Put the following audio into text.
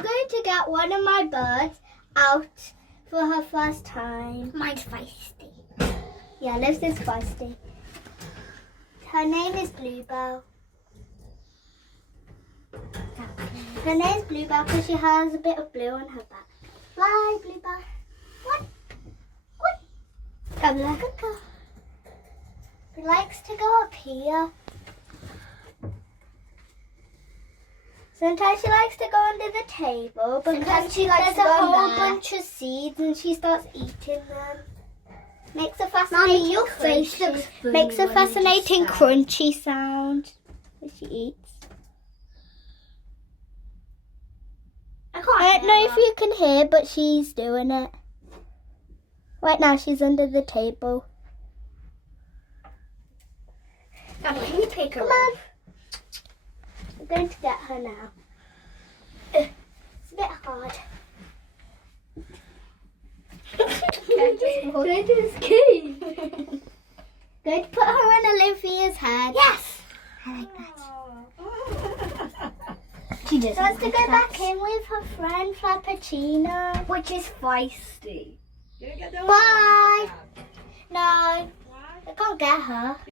I'm going to get one of my birds out for her first time. Mine's feisty. Yeah, Liv's is feisty. Her name is Bluebell. Her name's Bluebell because she has a bit of blue on her back. Fly, Bluebell. What? What? Come there. Good girl. She likes to go up here. Sometimes she likes to go under the table because she likes there's to a go whole there. bunch of seeds and she starts eating them. Makes a Mommy, fascinating your face crunchy- looks funny Makes a when you fascinating just stand. crunchy sound when she eats. I can't I don't know hear if you can hear, but she's doing it. Right now she's under the table. Gabi, can you pick her Come up? on. I'm going to get her now. It's a bit hard. Can I do this key? Going to put her on Olivia's head. Yes! I like that. She She doesn't wants to like go that. back in with her friend Frappuccino. Which is feisty. Bye. No, I can't get her.